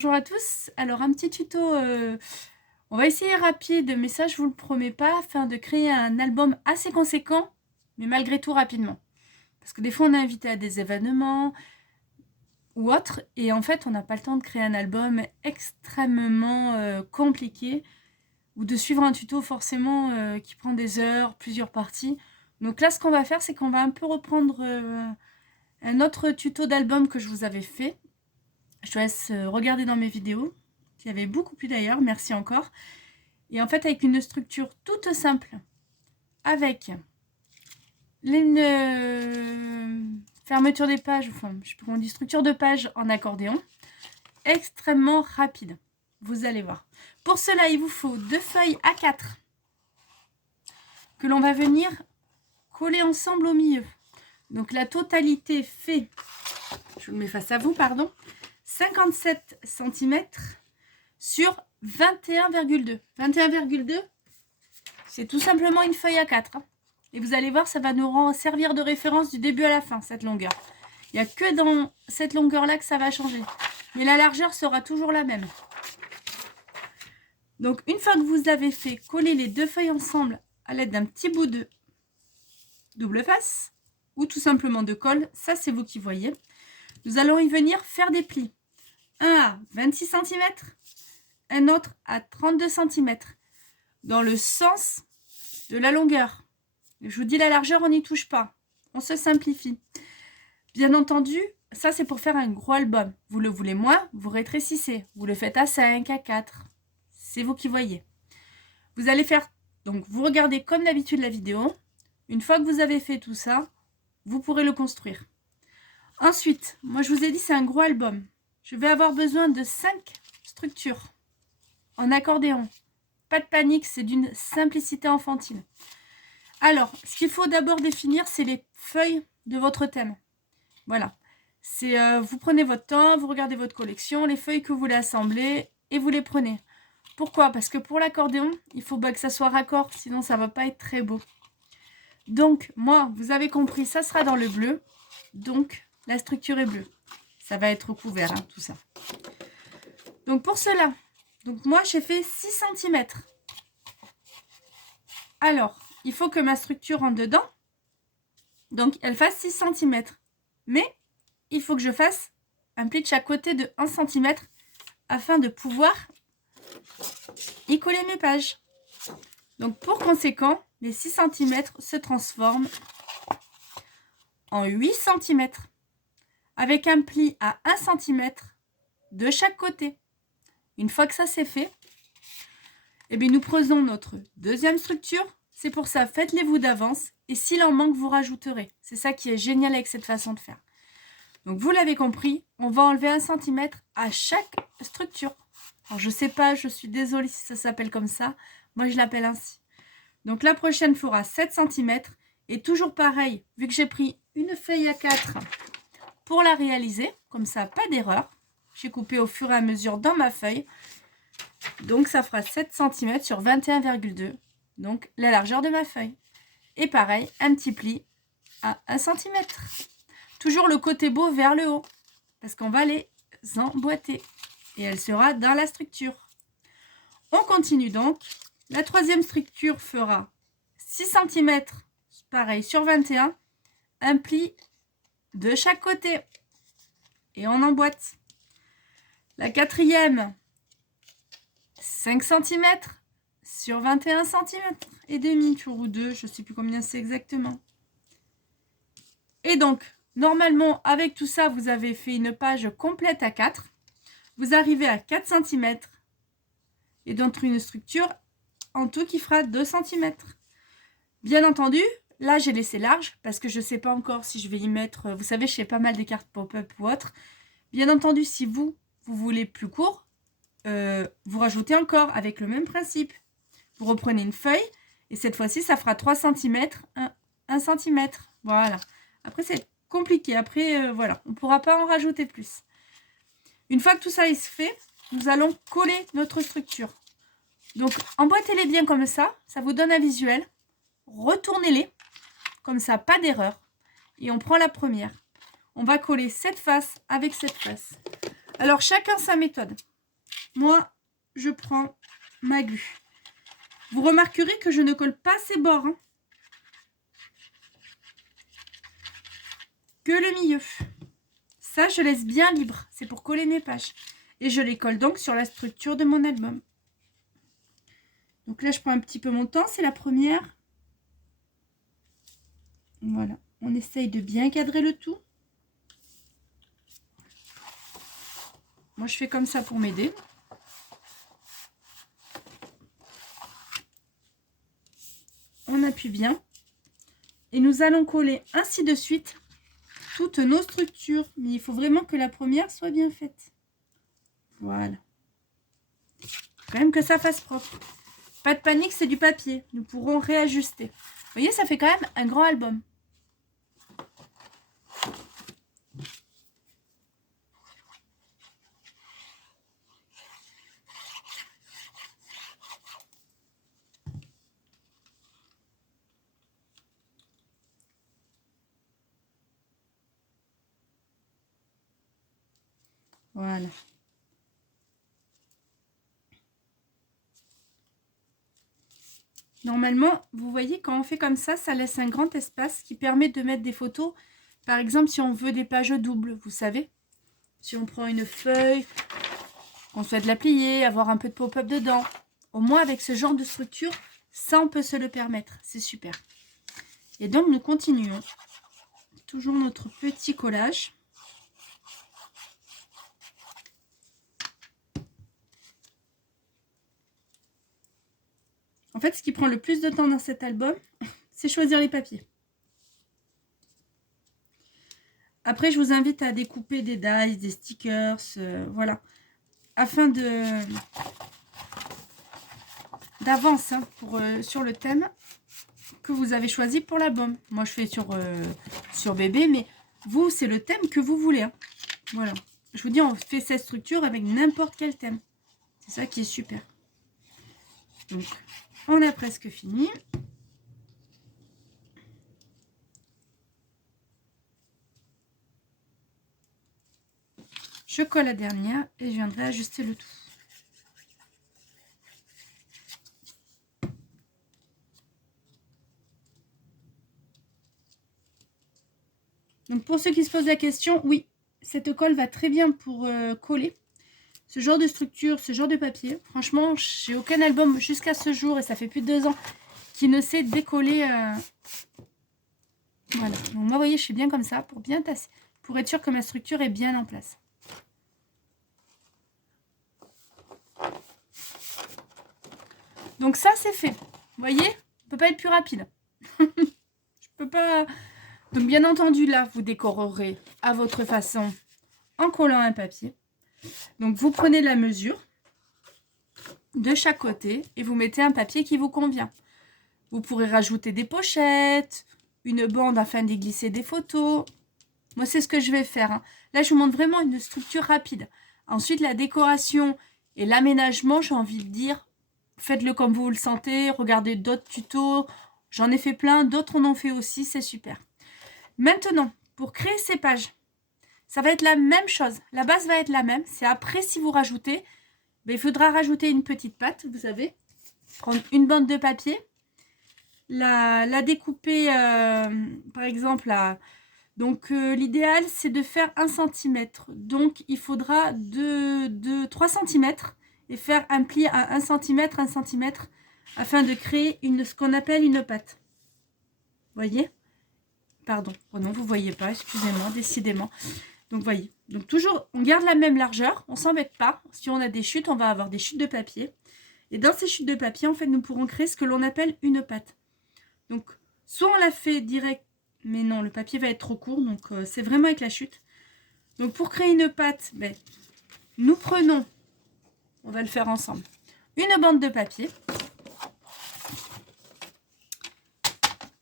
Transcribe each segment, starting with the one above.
Bonjour à tous, alors un petit tuto, on va essayer rapide, mais ça je vous le promets pas, afin de créer un album assez conséquent, mais malgré tout rapidement. Parce que des fois on est invité à des événements ou autres, et en fait on n'a pas le temps de créer un album extrêmement compliqué, ou de suivre un tuto forcément qui prend des heures, plusieurs parties. Donc là ce qu'on va faire, c'est qu'on va un peu reprendre un autre tuto d'album que je vous avais fait. Je te laisse regarder dans mes vidéos, qui avaient beaucoup plu d'ailleurs, merci encore. Et en fait, avec une structure toute simple, avec une fermeture des pages, enfin, je sais pas comment on dit, structure de page en accordéon, extrêmement rapide. Vous allez voir. Pour cela, il vous faut 2 feuilles A4 que l'on va venir coller ensemble au milieu. Donc la totalité fait, je vous le mets face à vous, pardon, 57 cm sur 21,2. 21,2, c'est tout simplement une feuille A4. Et vous allez voir, ça va nous servir de référence du début à la fin, cette longueur. Il n'y a que dans cette longueur-là que ça va changer. Mais la largeur sera toujours la même. Donc, une fois que vous avez fait coller les deux feuilles ensemble à l'aide d'un petit bout de double face, ou tout simplement de colle, ça c'est vous qui voyez, nous allons y venir faire des plis. Un à 26 cm, un autre à 32 cm, dans le sens de la longueur. Je vous dis la largeur, on n'y touche pas, on se simplifie. Bien entendu, ça c'est pour faire un gros album. Vous le voulez moins, vous rétrécissez. Vous le faites à 5, à 4. C'est vous qui voyez. Vous allez faire, donc vous regardez comme d'habitude la vidéo. Une fois que vous avez fait tout ça, vous pourrez le construire. Ensuite, moi je vous ai dit c'est un gros album. Je vais avoir besoin de 5 structures en accordéon. Pas de panique, c'est d'une simplicité enfantine. Alors, ce qu'il faut d'abord définir, c'est les feuilles de votre thème. Voilà. Vous prenez votre temps, vous regardez votre collection, les feuilles que vous voulez assembler et vous les prenez. Pourquoi? Parce que pour l'accordéon, il faut que ça soit raccord, sinon ça ne va pas être très beau. Donc, moi, vous avez compris, ça sera dans le bleu. Donc, la structure est bleue. Ça va être recouvert, hein, tout ça. Donc, pour cela, moi, j'ai fait 6 cm. Alors, il faut que ma structure rentre dedans. Donc, elle fasse 6 cm. Mais, il faut que je fasse un pli de chaque côté de 1 cm afin de pouvoir y coller mes pages. Donc, pour conséquent, les 6 cm se transforment en 8 cm avec un pli à 1 cm de chaque côté. Une fois que ça c'est fait, eh bien, nous prenons notre deuxième structure. C'est pour ça, faites-les-vous d'avance. Et s'il en manque, vous rajouterez. C'est ça qui est génial avec cette façon de faire. Donc, vous l'avez compris, on va enlever 1 cm à chaque structure. Alors, je sais pas, je suis désolée si ça s'appelle comme ça. Moi, je l'appelle ainsi. Donc, la prochaine fera 7 cm. Et toujours pareil, vu que j'ai pris une feuille A4 pour la réaliser, comme ça, pas d'erreur. J'ai coupé au fur et à mesure dans ma feuille. Donc, ça fera 7 cm sur 21,2. Donc, la largeur de ma feuille. Et pareil, un petit pli à 1 cm. Toujours le côté beau vers le haut. Parce qu'on va les emboîter. Et elle sera dans la structure. On continue donc. La troisième structure fera 6 cm, pareil, sur 21. Un pli de chaque côté. Et on emboîte. La quatrième, 5 cm sur 21 cm et demi, ou 2, je ne sais plus combien c'est exactement. Et donc, normalement, avec tout ça, vous avez fait une page complète à 4. Vous arrivez à 4 cm et donc une structure en tout qui fera 2 cm. Bien entendu, là, j'ai laissé large parce que je ne sais pas encore si je vais y mettre, vous savez, je fais pas mal des cartes pop-up ou autre. Bien entendu, si vous voulez plus court, vous rajoutez encore avec le même principe. Vous reprenez une feuille et cette fois-ci, ça fera 3 cm, 1 cm. Voilà. Après, c'est compliqué. Après, voilà, on ne pourra pas en rajouter plus. Une fois que tout ça est fait, nous allons coller notre structure. Donc, emboîtez-les bien comme ça vous donne un visuel. Retournez-les, comme ça, pas d'erreur. Et on prend la première. On va coller cette face avec cette face. Alors, chacun sa méthode. moi, je prends ma glu. Vous remarquerez que je ne colle pas ces bords, hein, que le milieu. Ça, je laisse bien libre. C'est pour coller mes pages. Et je les colle donc sur la structure de mon album. Donc là, je prends un petit peu mon temps. C'est la première. Voilà. On essaye de bien cadrer le tout. Moi, je fais comme ça pour m'aider. On appuie bien. Et nous allons coller ainsi de suite toutes nos structures. Mais il faut vraiment que la première soit bien faite. Voilà. Quand même que ça fasse propre. Pas de panique, c'est du papier. Nous pourrons réajuster. Vous voyez, ça fait quand même un grand album. Voilà. Normalement, vous voyez, quand on fait comme ça laisse un grand espace qui permet de mettre des photos. Par exemple, si on veut des pages doubles, vous savez. Si on prend une feuille, on souhaite la plier, avoir un peu de pop-up dedans. Au moins, avec ce genre de structure, ça, on peut se le permettre. C'est super. Et donc, nous continuons. Toujours notre petit collage. En fait, ce qui prend le plus de temps dans cet album, c'est choisir les papiers. Après, je vous invite à découper des dies, des stickers, voilà. Afin d'avance hein, sur le thème que vous avez choisi pour l'album. Moi, je fais sur bébé, mais vous, c'est le thème que vous voulez. Hein. Voilà. Je vous dis, on fait cette structure avec n'importe quel thème. C'est ça qui est super. Donc, on a presque fini. Je colle la dernière et je viendrai ajuster le tout. Donc pour ceux qui se posent la question, oui, cette colle va très bien pour coller. Ce genre de structure, ce genre de papier. Franchement, j'ai aucun album jusqu'à ce jour, et ça fait plus de 2 ans, qui ne sait décoller. Voilà. Donc moi, vous voyez, je suis bien comme ça pour bien tasser, pour être sûr que ma structure est bien en place. Donc ça, c'est fait. Vous voyez, on peut pas être plus rapide. Je peux pas... Donc bien entendu, là, vous décorerez à votre façon en collant un papier. Donc vous prenez la mesure de chaque côté et vous mettez un papier qui vous convient. Vous pourrez rajouter des pochettes, une bande afin d'y glisser des photos. Moi, c'est ce que je vais faire. Hein. Là, je vous montre vraiment une structure rapide. Ensuite, la décoration et l'aménagement, j'ai envie de dire, faites-le comme vous le sentez. Regardez d'autres tutos. J'en ai fait plein. D'autres en ont fait aussi. C'est super. Maintenant, pour créer ces pages, ça va être la même chose. La base va être la même. C'est après, si vous rajoutez, ben, il faudra rajouter une petite patte, vous savez. Prendre une bande de papier. La découper, par exemple, donc l'idéal, c'est de faire 1 cm. Donc, il faudra 3 cm et faire un pli à 1 cm, 1 cm, afin de créer ce qu'on appelle une patte. Vous voyez? Pardon, oh non, vous ne voyez pas, excusez-moi, décidément. Donc, voyez. Donc, toujours, on garde la même largeur, on ne s'embête pas. Si on a des chutes, on va avoir des chutes de papier. Et dans ces chutes de papier, en fait, nous pourrons créer ce que l'on appelle une patte. Donc, soit on la fait direct, mais non, le papier va être trop court, donc c'est vraiment avec la chute. Donc, pour créer une patte, ben, nous prenons, on va le faire ensemble, une bande de papier.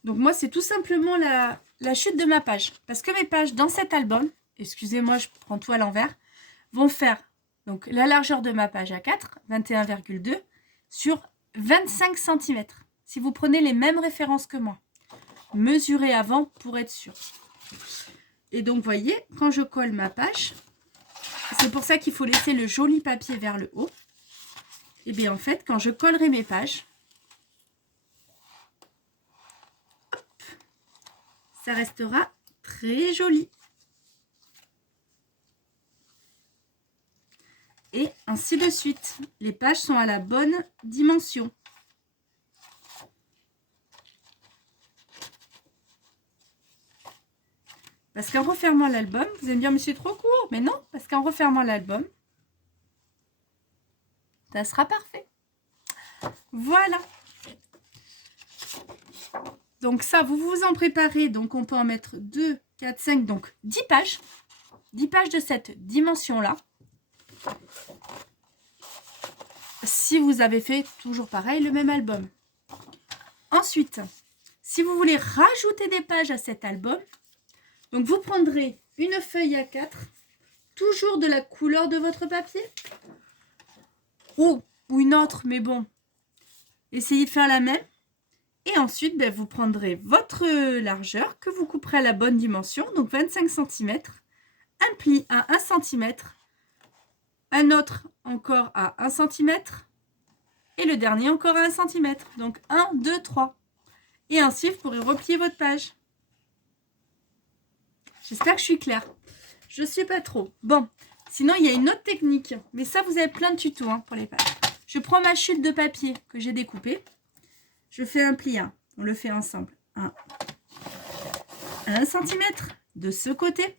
Donc, moi, c'est tout simplement la chute de ma page. Parce que mes pages dans cet album, excusez-moi, je prends tout à l'envers, vont faire donc la largeur de ma page A4, 21,2, sur 25 cm. Si vous prenez les mêmes références que moi, mesurez avant pour être sûr. Et donc, vous voyez, quand je colle ma page, c'est pour ça qu'il faut laisser le joli papier vers le haut. Et bien en fait, quand je collerai mes pages, hop, ça restera très joli. Et ainsi de suite. Les pages sont à la bonne dimension. Parce qu'en refermant l'album, vous allez me dire, mais c'est trop court. Mais non, parce qu'en refermant l'album, ça sera parfait. Voilà. Donc ça, vous vous en préparez. Donc on peut en mettre 2, 4, 5, donc 10 pages. 10 pages de cette dimension-là. Si vous avez fait toujours pareil, le même album. Ensuite, si vous voulez rajouter des pages à cet album, donc vous prendrez une feuille A4, toujours de la couleur de votre papier, ou une autre, mais bon, essayez de faire la même. Et ensuite, ben, vous prendrez votre largeur que vous couperez à la bonne dimension, donc 25 cm, un pli à 1 cm, un autre encore à 1 cm, et le dernier encore à 1 cm. Donc 1, 2, 3. Et ainsi, vous pourrez replier votre page. J'espère que je suis claire. Je ne sais pas trop. Bon, sinon, il y a une autre technique. Mais ça, vous avez plein de tutos hein, pour les pages. Je prends ma chute de papier que j'ai découpée. Je fais un pli 1. On le fait ensemble. 1 cm de ce côté.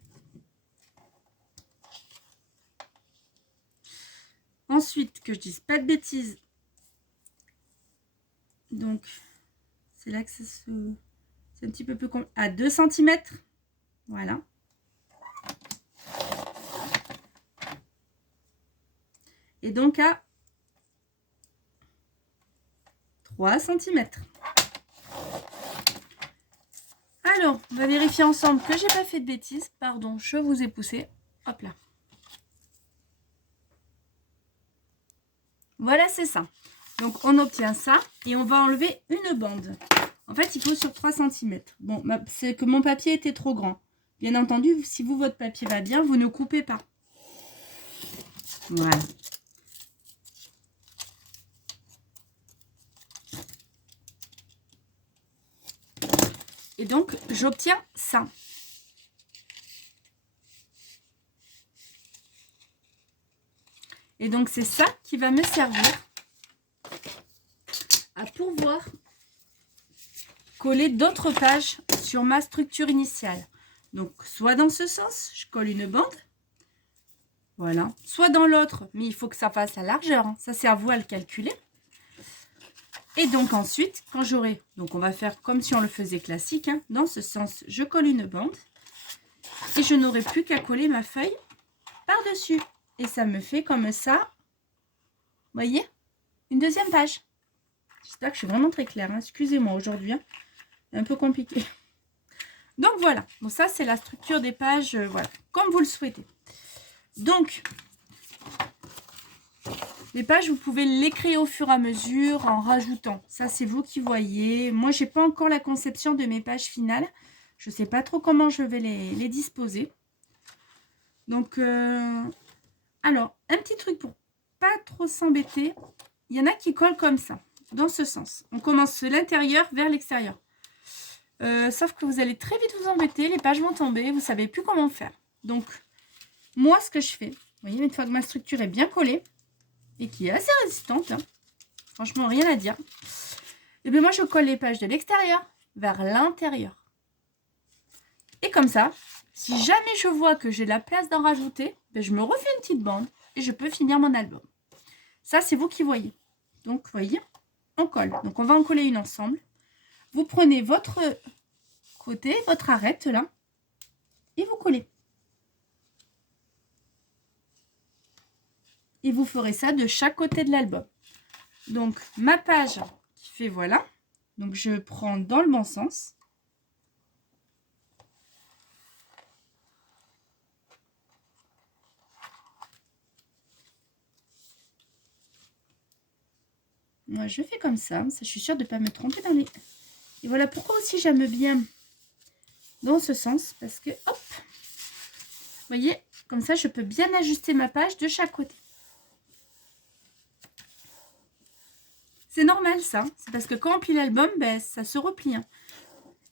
Ensuite, que je dise pas de bêtises. Donc, c'est là que ça se... C'est un petit peu plus compliqué. À 2 cm. Voilà. Et donc à 3 cm. Alors, on va vérifier ensemble que j'ai pas fait de bêtises. Pardon, je vous ai poussé. Hop là. Voilà, c'est ça. Donc, on obtient ça et on va enlever une bande. En fait, il faut sur 3 cm. Bon, c'est que mon papier était trop grand. Bien entendu, si vous, votre papier va bien, vous ne coupez pas. Voilà. Et donc, j'obtiens ça. Et donc, c'est ça qui va me servir à pouvoir coller d'autres pages sur ma structure initiale. Donc, soit dans ce sens, je colle une bande. Voilà. Soit dans l'autre, mais il faut que ça fasse la largeur. Hein. Ça, c'est à vous à le calculer. Et donc, ensuite, quand j'aurai... Donc, on va faire comme si on le faisait classique. Hein. Dans ce sens, je colle une bande. Et je n'aurai plus qu'à coller ma feuille par-dessus. Et ça me fait comme ça. Vous voyez? Une deuxième page. J'espère que je suis vraiment très claire. Hein. Excusez-moi aujourd'hui. Hein. C'est un peu compliqué. Donc, voilà. Bon, ça, c'est la structure des pages. Voilà. Comme vous le souhaitez. Donc, les pages, vous pouvez les créer au fur et à mesure en rajoutant. Ça, c'est vous qui voyez. Moi, je n'ai pas encore la conception de mes pages finales. Je ne sais pas trop comment je vais les disposer. Donc, alors, un petit truc pour pas trop s'embêter. Il y en a qui collent comme ça, dans ce sens. On commence de l'intérieur vers l'extérieur. Sauf que vous allez très vite vous embêter. Les pages vont tomber. Vous ne savez plus comment faire. Donc, moi, ce que je fais, vous voyez, une fois que ma structure est bien collée et qui est assez résistante, hein, franchement, rien à dire, et bien moi, je colle les pages de l'extérieur vers l'intérieur. Et comme ça, si jamais je vois que j'ai la place d'en rajouter, ben, je me refais une petite bande et je peux finir mon album. Ça, c'est vous qui voyez. Donc, vous voyez, on colle. Donc, on va en coller une ensemble. Vous prenez votre côté, votre arête là, et vous collez. Et vous ferez ça de chaque côté de l'album. Donc, ma page qui fait voilà. Donc, je prends dans le bon sens. Moi, je fais comme ça. Ça, je suis sûre de ne pas me tromper dans les... Et voilà pourquoi aussi j'aime bien dans ce sens. Parce que, hop, voyez, comme ça, je peux bien ajuster ma page de chaque côté. C'est normal ça, c'est parce que quand on plie l'album, ben, ça se replie. Hein.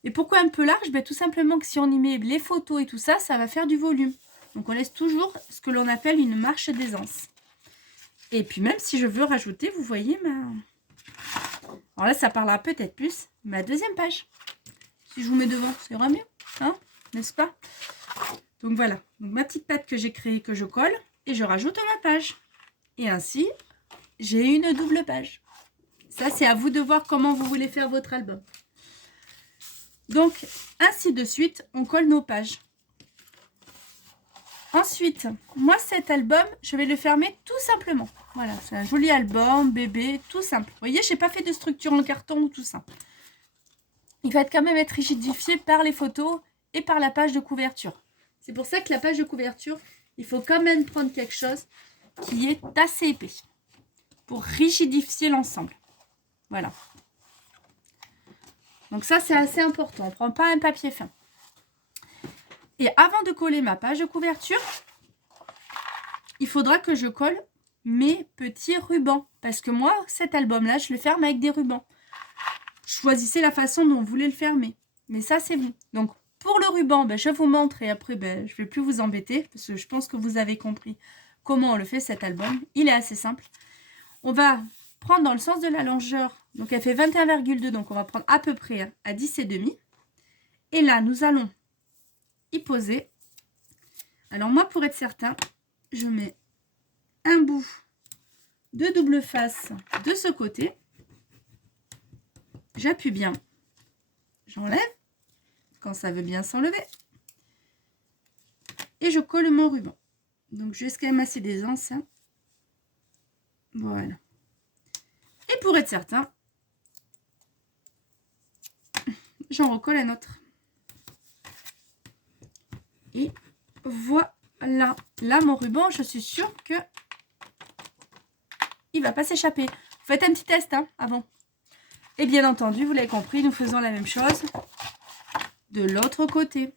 Et pourquoi un peu large? Ben, tout simplement que si on y met les photos et tout ça, ça va faire du volume. Donc on laisse toujours ce que l'on appelle une marche d'aisance. Et puis même si je veux rajouter, vous voyez ma... Alors là, ça parlera peut-être plus, ma deuxième page. Si je vous mets devant, ça ira mieux, hein, n'est-ce pas? Donc voilà, donc ma petite patte que j'ai créée, que je colle, et je rajoute ma page. Et ainsi, j'ai une double page. Ça, c'est à vous de voir comment vous voulez faire votre album. Donc, ainsi de suite, on colle nos pages. Ensuite, moi, cet album, je vais le fermer tout simplement. Voilà, c'est un joli album, bébé, tout simple. Vous voyez, je n'ai pas fait de structure en carton ou tout ça. Il va quand même être rigidifié par les photos et par la page de couverture. C'est pour ça que la page de couverture, il faut quand même prendre quelque chose qui est assez épais pour rigidifier l'ensemble. Voilà. Donc ça, c'est assez important. On ne prend pas un papier fin. Et avant de coller ma page de couverture, il faudra que je colle mes petits rubans. Parce que moi, cet album-là, je le ferme avec des rubans. Choisissez la façon dont vous voulez le fermer. Mais ça, c'est vous. Donc, pour le ruban, ben, je vous montre et après, ben, je ne vais plus vous embêter. Parce que je pense que vous avez compris comment on le fait, cet album. Il est assez simple. On va prendre dans le sens de la longueur. Donc, elle fait 21,2. Donc, on va prendre à peu près à 10,5. Et là, nous allons y poser. Alors, moi, pour être certain, je mets un bout de double face de ce côté. J'appuie bien. J'enlève quand ça veut bien s'enlever. Et je colle mon ruban. Donc, je laisse quand même assez d'aisance. Hein. Voilà. Et pour être certain, j'en recolle un autre. Et voilà. Là, mon ruban, je suis sûre que il va pas s'échapper. Faites un petit test hein, avant. Et bien entendu, vous l'avez compris, nous faisons la même chose de l'autre côté.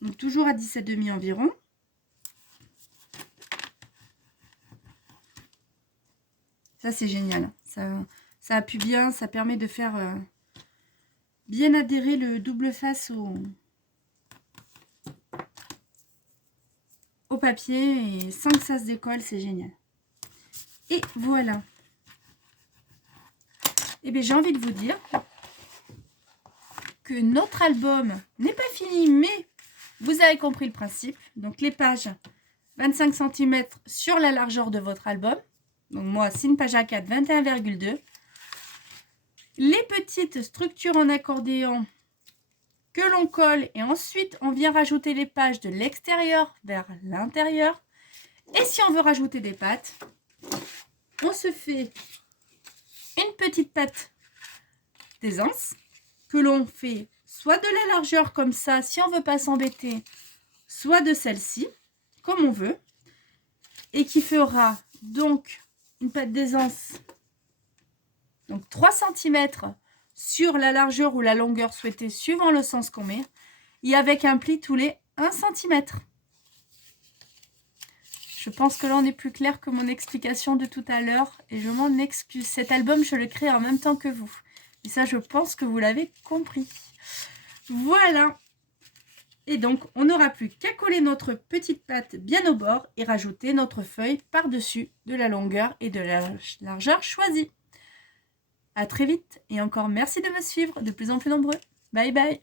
Donc, toujours à 17,5 environ. Ça, c'est génial. Ça appuie bien, ça permet de faire bien adhérer le double face au papier et sans que ça se décolle, c'est génial. Et voilà. Et bien, j'ai envie de vous dire que notre album n'est pas fini, mais vous avez compris le principe. Donc, les pages 25 cm sur la largeur de votre album. Donc, moi, c'est une page A4, 21,2. Les petites structures en accordéon que l'on colle et ensuite, on vient rajouter les pages de l'extérieur vers l'intérieur. Et si on veut rajouter des pattes, on se fait une petite patte d'aisance que l'on fait soit de la largeur comme ça, si on ne veut pas s'embêter, soit de celle-ci, comme on veut, et qui fera donc une patte d'aisance, donc 3 cm sur la largeur ou la longueur souhaitée, suivant le sens qu'on met, et avec un pli tous les 1 cm. Je pense que là, on est plus clair que mon explication de tout à l'heure et je m'en excuse. Cet album, je le crée en même temps que vous. Et ça, je pense que vous l'avez compris. Voilà. Et donc, on n'aura plus qu'à coller notre petite patte bien au bord et rajouter notre feuille par-dessus de la longueur et de la largeur choisie. À très vite et encore merci de me suivre de plus en plus nombreux. Bye bye.